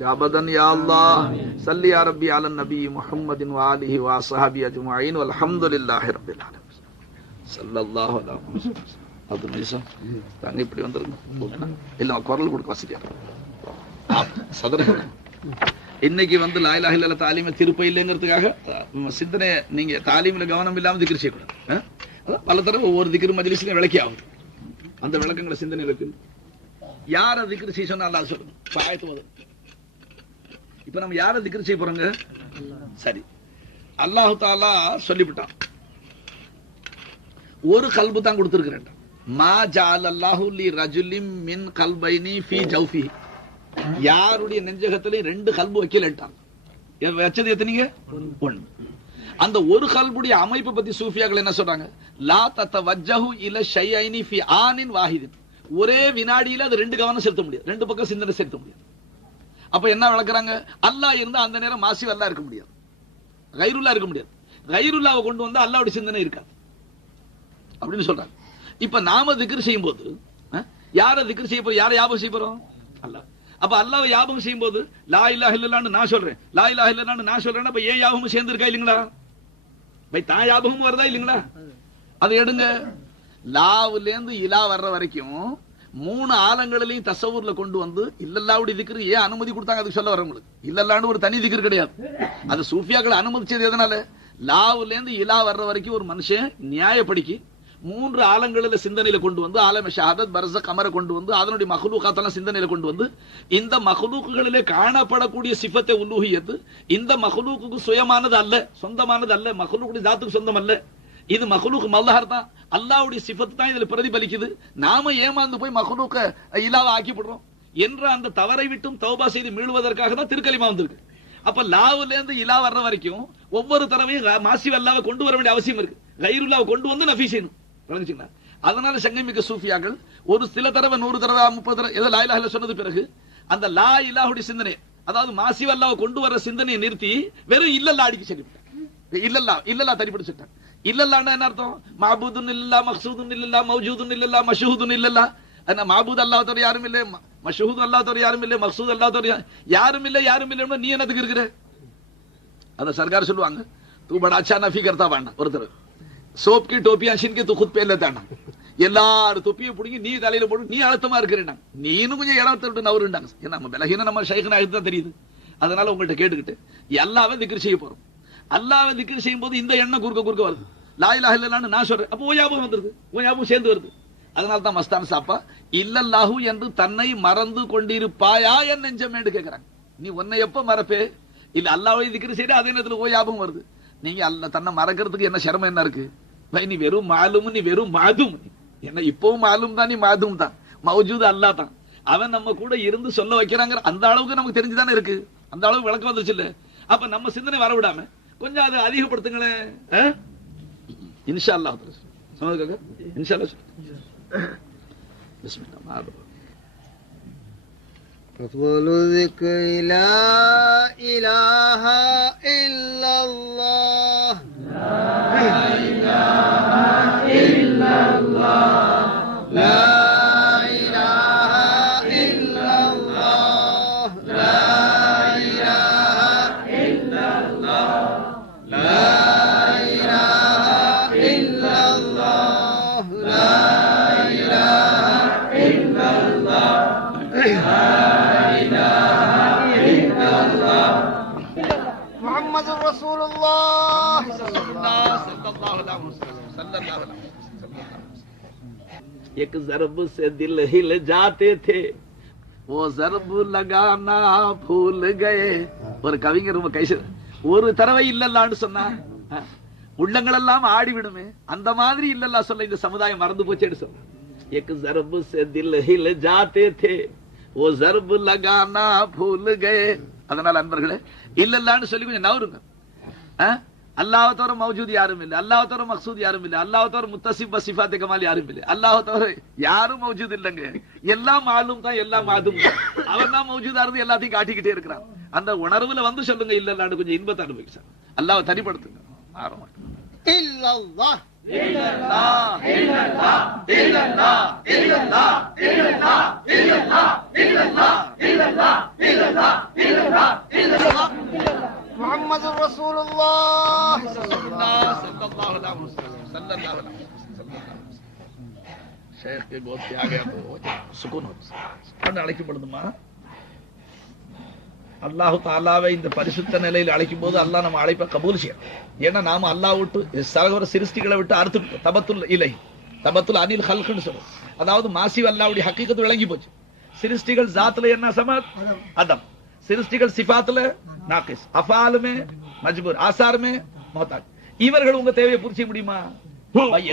بك أبدا يا الله صل يا ربي على النبي محمد وآله وصحبه أجمعين والحمد لله رب العالمين صلى الله عليه وسلم. அது நைசா தாங்க இப்படி வந்துருங்க இல்ல குரல் கொடுக்க வசதியா சதுர இன்னைக்கு வந்து லா இலாஹ இல்லல்லாஹ் தாலீம திருப்ப இல்லைங்கிறதுக்காக சிந்தனை நீங்க தாலீம்ல கவனம் இல்லாம திக்ர் செய்யக்கூடாது. பல தடவை ஒவ்வொரு திக்ர் மஜ்லிஸ்லயும் விளக்கி ஆகுது. அந்த விளக்கங்களை சிந்தனை இருக்கு. யார திக்ர் செய்ய சொன்னா அல்லாஹ் சொல்லுங்க. இப்ப நம்ம யார திக்ர் செய்ய போறோங்க? சரி, அல்லாஹ் தஆலா சொல்லிவிட்டான். ஒரு கல்பு தான் கொடுத்திருக்கிறேன். மா ஜஅலல்லாஹு லி ரஜுலின் மின் கல்பைனி ஃபீ ஜௌஃபி. யாருடைய நெஞ்சகத்திலே ரெண்டு கல்பு வைக்கலட்டான். வச்சது எத்தனைங்க? ஒன்று. அந்த ஒரு கல்புடைய அமைப்பை பத்தி சூஃபியாக்கள் என்ன சொல்றாங்க? லா தத்தவஜ்ஜஹு இல ஷைஐனி ஃபீ ஆனின் வாஹிதின். ஒரே வினாடியில அது ரெண்டு கவனம் செலுத்த முடியாது, ரெண்டு பக்கம் சிந்தனை செலுத்த முடியாது. அப்ப என்ன விளக்குறாங்க? அல்லாஹ் இருந்தா அந்த நேரம் மாசி அல்லாஹ் இருக்க முடியாது, கைருல்லா இருக்க முடியாது. கைருல்லாவை கொண்டு வந்தா அல்லாஹ்வுடைய சிந்தனை இருக்காது அப்படின்னு சொல்றாங்க. இப்ப நாம திக்ர் செய்யும் போது யார திக்ர் செய்ய போறோம்? யாரை ஞாபகம் செய்ய போறோம்? அல்லாஹ். அப்ப அல்லாஹ்வை ஞாபகம் செய்யும் போது லா இலாஹ இல்லல்லாஹ்னு நான் சொல்றேன், லா இலாஹ இல்லல்லாஹ்னு நான் சொல்றேன்னா அப்ப ஏன் ஞாபகம் சேர்ந்து இருக்கா இல்லீங்களா? பை தான் ஞாபகம் வருதா இல்லீங்களா? அதை எடுங்க. லாவுல இருந்து இலா வர்ற வரைக்கும் மூணு ஆலங்களிலையும் தசவூர்ல கொண்டு வந்து இல்லல்லாவுடைய திக்ர் ஏன் அனுமதி கொடுத்தாங்க? அதுக்கு சொல்ல வரவங்களுக்கு இல்லல்லான்னு ஒரு தனி திக்ர் கிடையாது. அது சூஃபியாக்கள் அனுமதிச்சது எதனால? லாவுல இருந்து இலா வர்ற வரைக்கும் ஒரு மனுஷன் நியாயப்படிக்கு மூன்று ஆலங்களில சிந்தனையில கொண்டு வந்து ஆலம ஷஹாதத் பர்ஸக் கமர கொண்டு வந்து அதனுடைய மஹ்லூகாத்தெல்லாம் சிந்தனையில கொண்டு வந்து இந்த மஹ்லூக்குகளிலே காணப்படக்கூடிய சிஃபத்தை உலூஹியத் இந்த மஹ்லூக்குக்கு சுயமானது அல்ல, சொந்தமானது அல்ல, மஹ்லூக்குடைய ஜாத்துக்கு சொந்தம் அல்ல. இது மஹ்லூக் மல்லஹர் தான், அல்லாஹ்வுடைய சிஃபத் தான் இதுல பிரதிபலிக்குது. நாம ஏமாந்து போய் மஹ்லூக்க இலாவா ஆக்கி போடுறோம் என்ற அந்த தவறை விட்டும் தௌபா செய்து மீளுவதற்காக தான் திருக்கலிமா வந்திருக்கு. அப்ப லாவுல இருந்து இலா வர்ற வரைக்கும் ஒவ்வொரு தடவையும் மாசி அல்லாவை கொண்டு வர வேண்டிய அவசியம் இருக்கு. கைருல்லாவை கொண்டு வந்து நஃபி செய்யணும். அதனால சங்கமிக்க சூஃபியாக்கள் ஒரு சில தடவை 100 தடவை 30 தடவை ஏதோ லா இலாஹ இல்லல்லாஹ் சொன்னது பிறகு அந்த லா இலாஹுடைய சிந்தனை, அதாவது மாசி அல்லாஹ்வை கொண்டு வர சிந்தனையை நிறுத்தி வெறும் இல்லல்லா அடிக்க சொல்லிவிட்டாங்க. இல்லல்லா தரிப்படுத்திட்டாங்க. இல்லல்லான்னா என்ன அர்த்தம்? மாபூதுன் இல்லல்லாஹ், மக்சூதுன் இல்லல்லாஹ், மௌஜூதுன் இல்லல்லாஹ், மஷ்ஹூதுன் இல்லல்லாஹ். அண்ணா மாபூத் அல்லாஹ் தவிர யாரும் இல்லை, மஷ்ஹூத் அல்லாஹ் தவிர யாரும் இல்லை, மக்சூத் அல்லாஹ் தவிர யாரும் இல்லை, யாரும் இல்லை. நீ என்னத்துக்கு இருக்கிற? அத சர்க்கார் சொல்லுவாங்க, தூ படா அச்சா நஃபி கர்த்தா வாண்டா. ஒருத்தர் சோப் கி டோப்பியா சின்கி தூ खुद பேல தாண்டா. எல்லாரும் தொப்பியை பிடிங்கி நீ தலையில போட்டு நீ அழுத்தமா இருக்கிறேன், நீனும் கொஞ்சம் இடத்தை விட்டு நவருண்டாங்க. ஏன்னா நம்ம பலகீனம் நம்ம ஷைഖனா தான் தெரியுது. அதனால உங்கள்கிட்ட கேட்டுக்கிட்டு எல்லாவே திக்ர் செய்ய போறோம். அல்லாஹ்வை திக்ர் செய்யும் போது இந்த எண்ணம் குறுக்க வருது. லா இலாஹ இல்லல்லாஹ்னு நான் சொல்றேன், அப்போ ஞாபகம் வந்துருது, ஞாபகம் சேர்ந்து வருது. அதனால தான் மஸ்தான் சாப்பா இல்லல்லாஹு என்று தன்னை மறந்து கொண்டிருப்பாயா என் நெஞ்சமேன்னு கேட்கிறாங்க. நீ உன்னை எப்ப மறப்பே? இல்ல அல்லாஹ்வை திக்ர் செய்து அதே நேரத்துல ஞாபகம் வருது. நீங்க அல்ல தன்னை மறக்கிறதுக்கு என்ன சிரமம் என்ன இருக்கு? நீ வெறும் மாலும், நீ வெறும் மாதும். என்ன இப்பவும் மாலும் தான், நீ மாதும் தான், மௌஜூத் அல்லாஹ் தான். அவன் நம்ம கூட இருந்து சொல்ல வைக்கிறாங்க. அந்த அளவுக்கு நமக்கு தெரிஞ்சுதானே இருக்கு, அந்த அளவுக்கு விளக்கம் வந்துருச்சு இல்ல? அப்ப நம்ம சிந்தனை வர விடாம கொஞ்சம் அதை அதிகப்படுத்துங்களேன். இன்ஷா அல்லாஹ் சொன்னதுக்காக இன்ஷா அல்லாஹ். பிஸ்மில்லாஹ். أفضل الذكر لا إله إلا الله، لا إله إلا الله، لا إله إلا الله، لا إله إلا الله، لا إله إلا الله، لا إله إلا الله، محمد رسول الله صلى الله عليه وسلم. एक ज़रब से दिल हिल जाते थे, वो ज़रब लगाना भूल गए. ஒரு கவிஞர் ரொம்ப கைச ஒரு தடவை இல்லல்லான்னு சொன்னா உள்ளங்கள் எல்லாம் ஆடிவிடுமே, அந்த மாதிரி இல்லல்லா சொல்ல இந்த சமுதாயம் மறந்து போச்சேன்னு சொல்ற. एक ज़रब से दिल हिल जाते थे, वो ज़रब लगाना भूल गए. அதனால அன்பர்களே இல்லல்லான்னு சொல்லி கொஞ்சம் நவருங்க. அல்லாஹ் தவிர மௌஜூத் யாரும் இல்லை, அல்லாஹ் தவிர மக்சூத் யாரும் இல்லை, அல்லாஹ் தவிர முத்தசிப் சிஃபாத் கமால் யாரும் இல்லை, அல்லாஹ் தவிர யாரும் மௌஜூத் இல்லைங்க. எல்லாம் மாலும் தான், எல்லாம் மாதும். அவன் தான் மௌஜூதா இருந்து எல்லாத்தையும் காட்டிக்கிட்டே இருக்கிறான். அந்த உணர்வுல வந்து சொல்லுங்க இல்லல்லான்னு கொஞ்சம் இன்பத்தை அனுபவிச்சு அல்லாஹ் தனிப்படுத்துங்க. மாற மாட்டோம். இல்லல்லாஹ் இல்லல்லாஹ் இல்லல்லாஹ் இல்லல்லாஹ் இல்லல்லாஹ் இல்லல்லாஹ் இல்லல்லாஹ் இல்லல்லாஹ் இல்லல்லாஹ் இல்லல்லாஹ் محمد رسول الله सल्लल्लाहु अलैहि वसल्लम सल्लल्लाहु अलैहि वसल्लम शेख के गोद पे आ गया तो सुकून होता है அழைக்கும் பொழுதுமா அல்லாஹ் தஆலாவை இந்த பரிசுத்த நிலையில் அழைக்கும் போது அல்லாஹ் நம்ம அழைப்பை கபூல் செய்யணும். ஏன்னா நாம அல்லாஹ் விட்டு சகோதர சிருஷ்டிகளை விட்டு அறுத்து தபத்துல் இலை தபத்துல் அனில் ஹல்க்னு சொல்றோம். அதாவது மாசி அல்லாஹ்வுடைய ஹக்கீகத்து விளங்கி போச்சு. சிருஷ்டிகள் ஜாத்துல என்ன சமத் அதம், சிருஷ்டிகள் சிஃபாத்துல நாகிஸ், அஃஆல் மே மஜ்பூர், ஆசார் மே முஹ்தாஜ். இவர்கள் உங்க தேவையை பூர்த்தி செய்ய முடியுமா?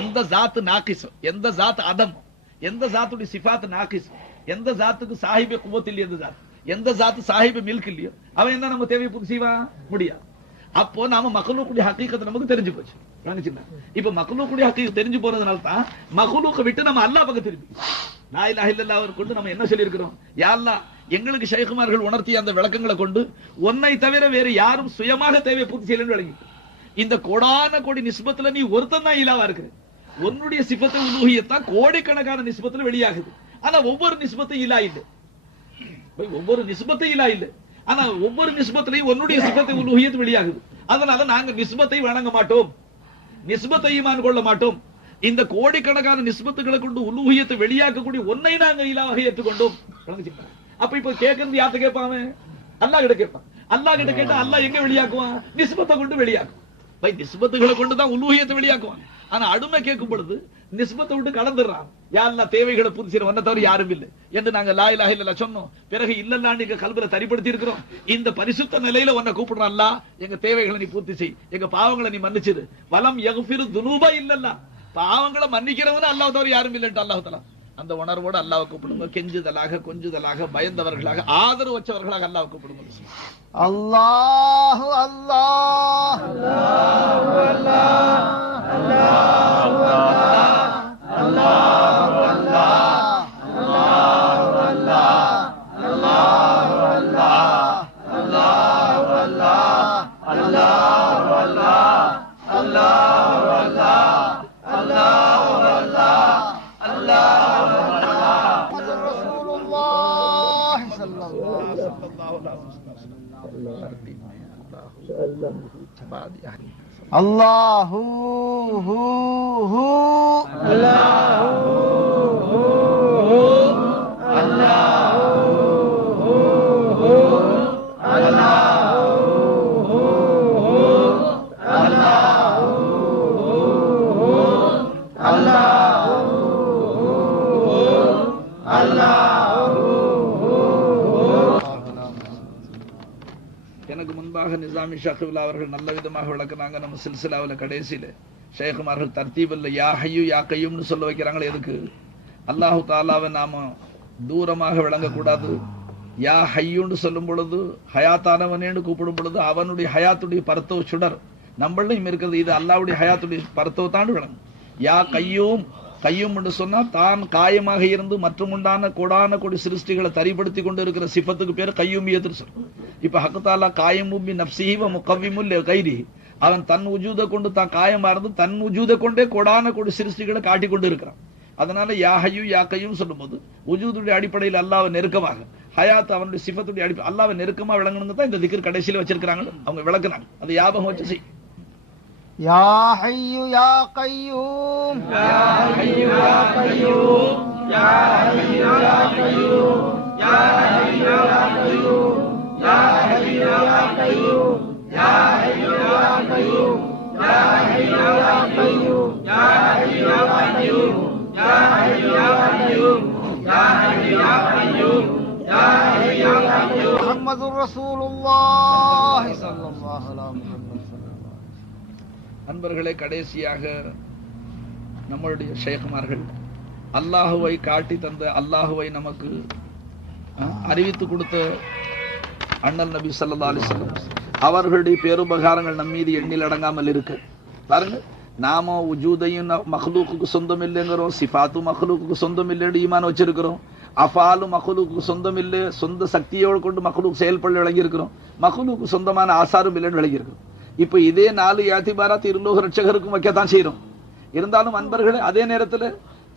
எந்த ஜாத் நாகிஸ், எந்த ஜாத் அதம், எந்த ஜாத்துடைய சிஃபாத் நாகிஸ், எந்த ஜாத்துக்கு சாஹிபே குவத் இல்லையோ, எந்த ஜாத்து சாஹிபே மில்க் இல்லையோ அவன் என்ன நம்ம தேவையை பூர்த்தி செய்வா முடியாது. அப்போ நாம மக்லூக்குடைய ஹக்கீகத் நமக்கு தெரிஞ்சு போச்சு. இப்ப மக்லூக்குடைய ஹக்கீகத் தெரிஞ்சு போறதுனால தான் மக்லூக்கை விட்டு நம்ம அல்லாஹ் பக்கம் திரும்பி லா இலாஹ இல்லல்லாஹ் கொண்டு நம்ம என்ன சொல்லி இருக்கிறோம்? யா அல்லாஹ் எங்களுக்கு ஷைഖுமார்கள் உணர்த்திய அந்த விளக்கங்களை கொண்டு உன்னை தவிர வேறு யாரும் சுயமாக தேவையை பூர்த்தி செய்யலன்னு விளங்கி இந்த கோடான கோடி நிஸ்பத்துல நீ ஒருத்தன் தான் இலாவா இருக்கு. உன்னுடைய சிஃபத்து உலூஹியத்தா கோடிக்கணக்கான நிஸ்பத்துல வெளியாகுது. ஆனா ஒவ்வொரு நிஸ்பத்தும் இலா இல்லை, ஒவ்வொரு நிஸ்பத்தும் இலா இல்லை. ஆனா ஒவ்வொரு நிஸ்பத்திலையும் உன்னுடைய சிஃபத்து உலூஹியத் வெளியாகுது. அதனால நாங்க நிஸ்பத்தை வணங்க மாட்டோம், நிஸ்பத்தை ஈமான் கொள்ள மாட்டோம். இந்த கோடிக்கணக்கான நிஸ்பத்துகளை கொண்டு உலூஹியத்தை வெளியாக்கக்கூடிய ஒன்னை நாங்க இலாவாக ஏற்றுக்கொண்டோம். அப்ப இப்ப கேட்கறது யார்கிட்ட கேட்பான்? அல்லாஹ் கிட்ட கேட்பான். அல்லாஹ் கிட்ட கேட்டா அல்லாஹ் எங்க வெளியாக்குவான்? நிஸ்பத்தை கொண்டு வெளியாக்கும். நிஸ்பத்துகளை கொண்டுதான் உலூஹியத்தை வெளியாக்குவான். ஆனா அடிமை கேட்கும் பொழுது நிஸ்பத்தை விட்டு கடந்துடுறான். யா அல்லாஹ் தேவைகளை பூர்த்தி செய்ய வந்த தவிர யாரும் இல்லை என்று நாங்க லா இலாஹ இல்லல்லாஹ் சொன்னோம். பிறகு இல்லல்லான்னு எங்க கல்வில தரிப்படுத்தி இருக்கிறோம். இந்த பரிசுத்த நிலையில உன்னை கூப்பிடுறான். அல்லாஹ் எங்க தேவைகளை நீ பூர்த்தி செய், எங்க பாவங்களை நீ மன்னிச்சிரு. வலம் யக்ஃபிரு துனூபா இல்லல்லாஹ், பாவங்களை மன்னிக்கிறவன அல்லாஹ் தவிர யாரும் இல்லைன்னு அல்லாஹ் தஆலா அந்த உணர்வோடு அல்லாஹ்வை கூப்பிடுங்க. கெஞ்சுதலாக, கொஞ்சுதலாக, பயந்தவர்களாக, ஆதரவு வச்சவர்களாக அல்லாஹ்வை கூப்பிடுங்க. அல்லாஹ் அல்லாஹ் அல்லாஹ் அல்லாஹ் அல்லாஹ் Allahu hu hu Allahu hu hu Allahu hu hu Allahu hu hu Allahu hu hu Allahu hu hu Allahu hu எனக்கு முன்பாக நிசாமி ஷாஹிவுல்லா அவர்கள் நல்ல விதமாக விளக்குனாங்க. நம்ம சில்சிலாவில் கடைசியில ஷேகுமார்கள் தர்த்தீபில் யா ஹய்யு யா கய்யூம்னு சொல்ல வைக்கிறாங்களே எதுக்கு? அல்லாஹு தாலாவை நாம தூரமாக விளங்கக்கூடாது. யா ஹய்யுன்னு சொல்லும் பொழுது ஹயாத்தானவனேன்னு கூப்பிடும் பொழுது அவனுடைய ஹயாத்துடைய பரத்தவ சுடர் நம்மளும் இருக்கிறது. இது அல்லாஹ்வுடைய ஹயாத்துடைய பரத்தவ தாண்டு விளங்கும். யா கையூம் கையும் என்று சொன்னா தான் காயமாக இருந்து மற்றும் உண்டான கோடான கோடி சிருஷ்டிகளை தரிப்படுத்தி கொண்டு இருக்கிற சிஃபத்துக்கு பேர் கையூமியத்துன்னு சொல்றோம். இப்ப ஹக்கத்தாலா காயமும்பி நப்சிஹி வ முகவ்விமுல் கைரி, அவன் தன் உஜூதை கொண்டு தான் காயமா இருந்து தன் உஜூதை கொண்டே கோடான கோடி சிருஷ்டிகளை காட்டி கொண்டு இருக்கிறான். அதனால யா ஹய்யு யா கையும் சொல்லும் போது உஜூதுடைய அடிப்படையில் அல்லாஹ்வை நெருக்கமாக, ஹயாத் அவனுடைய சிஃபத்துடைய அடிப்படை அல்லாஹ்வை நெருக்கமா விளங்கணுங்க தான் இந்த திக்ர் கடைசியில வச்சிருக்காங்க. அவங்க விளக்குனாங்க, அது ஞாபகம் வச்சு செய். يا حي يا قيوم يا حي يا قيوم يا حي يا قيوم يا حي يا قيوم يا حي يا قيوم يا حي يا قيوم يا حي يا قيوم يا حي يا قيوم يا حي يا قيوم يا حي يا قيوم يا حي يا قيوم محمد رسول الله صلى الله عليه وسلم. அன்பர்களே, கடைசியாக நம்மளுடைய ஷேகுமார்கள் அல்லாஹுவை காட்டி தந்த, அல்லாஹுவை நமக்கு அறிவித்து கொடுத்த அண்ணல் நபி ஸல்லல்லாஹு அலைஹி வஸல்லம் அவர்களுடைய பேருபகாரங்கள் நம் மீது எண்ணில் அடங்காமல் இருக்கு. பாருங்க, நாம உஜூதையும் மஹ்லூக்குக்கு சொந்தம் இல்லைங்கிறோம், சிஃபாத்தும் மஹ்லூக்குக்கு சொந்தம் இல்லைன்னு ஈமான் வச்சிருக்கிறோம், அஃபாலும் மஹ்லூக்குக்கு சொந்தம் இல்லை, சொந்த சக்தியோடு கொண்டு மஹ்லூக் செயல்பட விளங்கி இருக்கிறோம், மஹ்லூக்கு சொந்தமான ஆசாரும் இல்லைன்னு விளங்கி இருக்கிறோம். இப்ப இதே 4 யாத்திபாராத் இருலோக ரட்சகருக்கும் வைக்கத்தான் செய்யறோம். இருந்தாலும் அன்பர்களே, அதே நேரத்தில்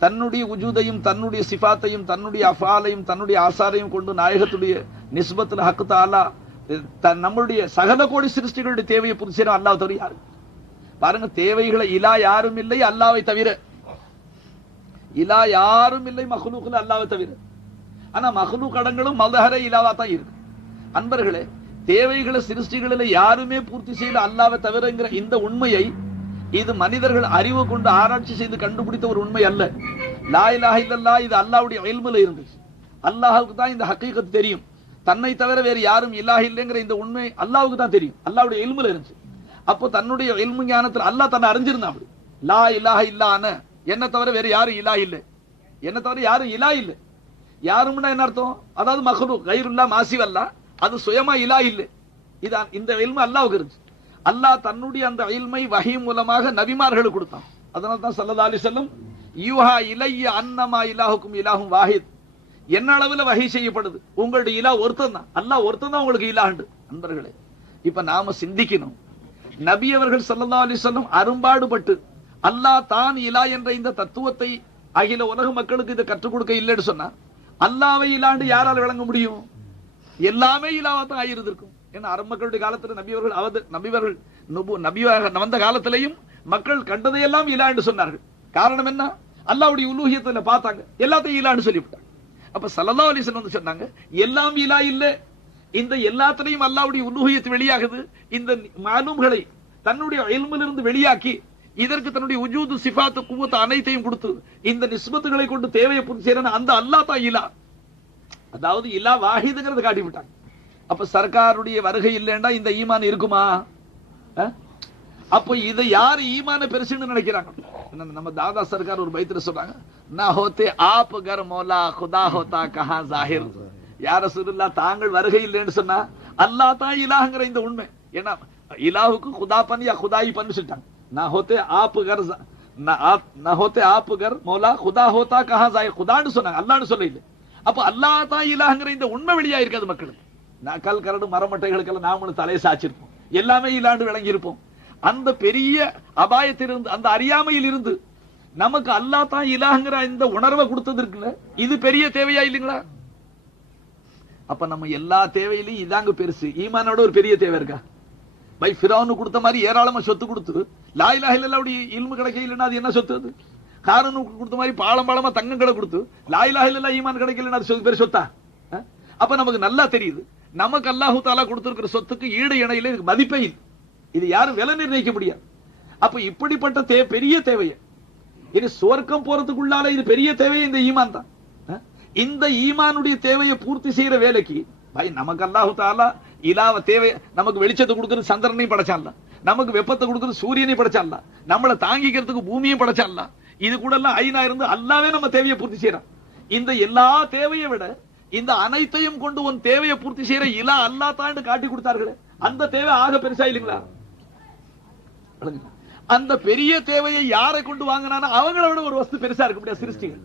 தன்னுடைய உஜூதையும் தன்னுடைய சிஃபாத்தையும் தன்னுடைய அஃபாலையும் தன்னுடைய ஆசாரையும் கொண்டு நாயகத்துடைய நிஸ்பத்துல ஹக்கு தஆலா நம்மளுடைய சகல கோடி சிருஷ்டிகளுடைய தேவையை பூர்த்தி செய்யணும் அல்லாஹ் தவிர யாரு பாருங்க, தேவைகளை இலா யாரும் இல்லை அல்லாவை தவிர, இலா யாரும் இல்லை மஹ்லூக்ல அல்லாவை தவிர. ஆனா மஹ்லூக் அடங்களும் மல்ஹர இலாவா தான் இருக்கு. அன்பர்களே, தேவைகளை சிருஷ்டிகளில் யாருமே பூர்த்தி செய்யல அல்லாவை தவிரங்கிற இந்த உண்மையை இது மனிதர்கள் அறிவு கொண்டு ஆராய்ச்சி செய்து கண்டுபிடித்த ஒரு உண்மை அல்ல. லா இலாஹ இல்லல்லாஹ் இது அல்லாஹ்வுடைய இல்முல இருந்துச்சு. அல்லாஹ்வுக்கு தான் இந்த ஹகீகத் தெரியும். தன்னை தவிர வேறு யாரும் இலாஹ் இல்லைங்கிற இந்த உண்மை அல்லாஹ்வுக்கு தான் தெரியும். அல்லாஹ்வுடைய இல்முல இருந்துச்சு. அப்போ தன்னுடைய இல்மு ஞானத்தில் அல்லாஹ் தன்னை அறிஞ்சிருந்தான். அப்படி லா இலாஹ இல்லான என்ன தவிர வேறு யாரும் இலா இல்லை, என்ன தவிர யாரும் இலா இல்லை. யாரும்னா என்ன அர்த்தம்? அதாவது மஹ்லூக் கைருல்லா மாசிவல்லா, அது சுயமா இலா இல்லை. இதான் இந்த இல்மு அல்லாஹ்வுக்கு இருந்துச்சு. அல்லாஹ் தன்னுடைய அந்த இல்மை வஹி மூலமாக நபிமார்களுக்கு கொடுத்தான். அதனால தான் ஸல்லல்லாஹு அலைஹி வஸல்லம் யூஹா இலைய அன்னமா இலாஹுக்கும் இலாஹும் வாஹித், என்ன அளவில் வஹி செய்யப்படுது, உங்களுடைய இலா ஒருத்தன் தான், அல்லாஹ் ஒருத்தன் தான் உங்களுக்கு இலாஹ்ண்டு. நண்பர்களே, இப்ப நாம சிந்திக்கணும், நபி அவர்கள் ஸல்லல்லாஹு அலைஹி வஸல்லம் அரும்பாடுபட்டு அல்லாஹ் தான் இலா என்ற இந்த தத்துவத்தை அகில உலக மக்களுக்கு இதை கற்றுக் கொடுக்க இல்லைன்னு சொன்னா அல்லாஹ்வை இலாண்டு யாரால விளங்க முடியும்? எல்லாமே இலாவா தான் ஆயிருந்திருக்கும். ஏன்னா அரபு மக்களுடைய காலத்துல நபியவர்கள் நபியாக வந்த காலத்திலையும் மக்கள் கண்டதையெல்லாம் இலா என்று சொன்னார்கள். காரணம் என்ன? அல்லாஹ்வுடைய உலூஹியத்துல பார்த்தாங்க, எல்லாத்தையும் இலான்னு சொல்லிவிட்டாங்க. அப்ப ஸல்லல்லாஹு அலைஹி வஸல்லம் சொன்னாங்க, எல்லாம் இலா இல்ல, இந்த எல்லாத்திலையும் அல்லாஹ்வுடைய உலூஹியத் வெளியாகுது. இந்த மாலூம்களை தன்னுடைய இல்மிலிருந்து வெளியாக்கி இதற்கு தன்னுடைய உஜூது சிஃபாத்து குவத் அனைத்தையும் கொடுத்து இந்த நிஸ்பத்துகளை கொண்டு தேவையை பூர்த்தி செய்யற அந்த அல்லாஹ் தான் இலா. அதாவது இலா வாஹிதுங்கிறது காட்டி விட்டாங்க. அப்ப சர்க்காருடைய வருகை இல்லைன்னா இந்த ஈமான் இருக்குமா? அப்ப இதை யாரு ஈமான பெருசுன்னு நினைக்கிறாங்க? நம்ம தாதா சர்க்கார் ஒரு பைத்துல சொல்றாங்க, நா ஹோத்தே ஆப் கர் மௌலா குதா ஹோதா கஹா ஜாஹிர். யார ரசூலுல்லாஹ் தாங்கள் வருகை இல்லைன்னு சொன்னா அல்லாஹ் தான் இலாஹ்ங்கிற இந்த உண்மை. ஏன்னா இலாஹுக்கு குதா பன் யா குதாயி பன்னு சொல்லிட்டாங்க. நா ஹோத்தே ஆப் கர் நா ஹோத்தே ஆப் கர் மௌலா குதா ஹோதா கஹா ஜாஹிர், குதான்னு சொன்னாங்க, அல்லாஹ்னு சொல்ல இல்லை. அப்ப அல்லாஹ் தான் இலாஹ்ங்கிற இந்த உண்மை வெளியா இருக்காது மக்களுக்கு. நக்கல் கரடு மரமட்டைகளுக்கெல்லாம் நாமளும் தலையை சாச்சிருப்போம், எல்லாமே இலாண்டு விளங்கி இருப்போம். அந்த பெரிய அபாயத்திலிருந்து, அந்த அறியாமையில் இருந்து நமக்கு அல்லாஹ் தான் இலாஹ்ங்கிற இந்த உணர்வை கொடுத்தது இருக்குல்ல, இது பெரிய தேவையா இல்லைங்களா? அப்ப நம்ம எல்லா தேவையிலையும் இதாங்க பெருசு. ஈமானோட ஒரு பெரிய தேவை இருக்கா? பை ஃபிரௌன் கொடுத்த மாதிரி ஏராளமா சொத்து கொடுத்து லா இலாஹ இல்லல்லாஹ் இல்மு கிடைக்கலன்னா அது என்ன சொத்து? அது காரூனுக்கு கொடுத்த மாதிரி பாளமா தங்கங்களை கொடுத்து லா இலாஹ இல்லல்லாஹ் ஈமான் கிடைக்கலன்னா அது பெரிய சொத்தா? அப்ப நமக்கு நல்லா தெரியுது, நமக்கு அல்லாஹு தஆலா கொடுத்திருக்கிற சொத்துக்கு ஈடு இணையில இதுக்கு மதிப்பே இல்லை. இது யாரும் விலை நிர்ணயிக்க முடியாது. அப்ப இப்படிப்பட்ட பெரிய தேவையை, இது சுவர்க்கம் போறதுக்குள்ளால இது பெரிய தேவையை இந்த ஈமான் தான். இந்த ஈமானுடைய தேவையை பூர்த்தி செய்யற வேலைக்கு நமக்கு அல்லாஹு தஆலா இலாவ தேவை, நமக்கு வெளிச்சத்தை கொடுக்கறது சந்திரனையும் படைச்சான்ல, நமக்கு வெப்பத்தை கொடுக்கறது சூரியனையும் படைச்சான்ல, நம்மளை தாங்கிக்கிறதுக்கு பூமியும் படைச்சான்ல, இது கூட எல்லாம் ஐநா இருந்து அல்லாவே நம்ம தேவையை பூர்த்தி செய்யறான். இந்த எல்லா தேவையை விட இந்த அனைத்தையும் கொண்டு உன் தேவையை பூர்த்தி செய்யற இலா அல்லாஹ் தான் காட்டி கொடுத்தார்களே, அந்த தேவை ஆக பெருசா இல்லைங்களா? அந்த பெரிய தேவையை யாரை கொண்டு வாங்கினானா அவங்களை விட ஒரு வஸ்து பெருசா இருக்க முடியாது. சிருஷ்டிகள்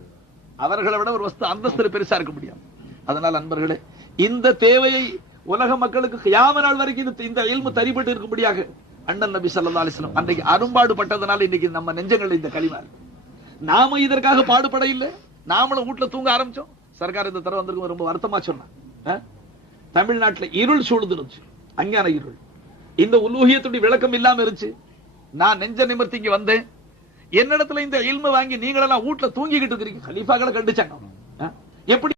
அவர்களை விட ஒரு வஸ்து அந்தஸ்து பெருசா இருக்க முடியாது. அதனால அன்பர்களே, இந்த தேவையை உலக மக்களுக்கு கியாமத் நாள் வரைக்கும் இந்த இல்மு தரிபட்டு இருக்கும்படியாக அண்ணன் நபி ஸல்லல்லாஹு அலைஹி வஸல்லம் அன்றைக்கு அரும்பாடு பட்டதனால இன்னைக்கு நம்ம நெஞ்சங்கள் இந்த களிமா. நாம இதற்காக பாடுபட இல்லை, நாமளும் வீட்டுல தூங்க ஆரம்பிச்சோம். சர்க்கார் இந்த தடவை வந்திருக்கும், ரொம்ப வருத்தமா சொன்னான். தமிழ்நாட்டுல இருள் சூழ்ந்துருச்சு, அஞ்ஞான இருள். இந்த உலூஹியத்துடைய விளக்கம் இல்லாம இருந்துச்சு. நான் நெஞ்ச நிமிர்த்தி இங்க வந்தேன், என்னிடத்துல இந்த இல்மு வாங்கி நீங்களெல்லாம் வீட்டுல தூங்கிக்கிட்டு இருக்கிறீங்க. கலீஃபாக்களை கண்டிச்சாங்க. எப்படி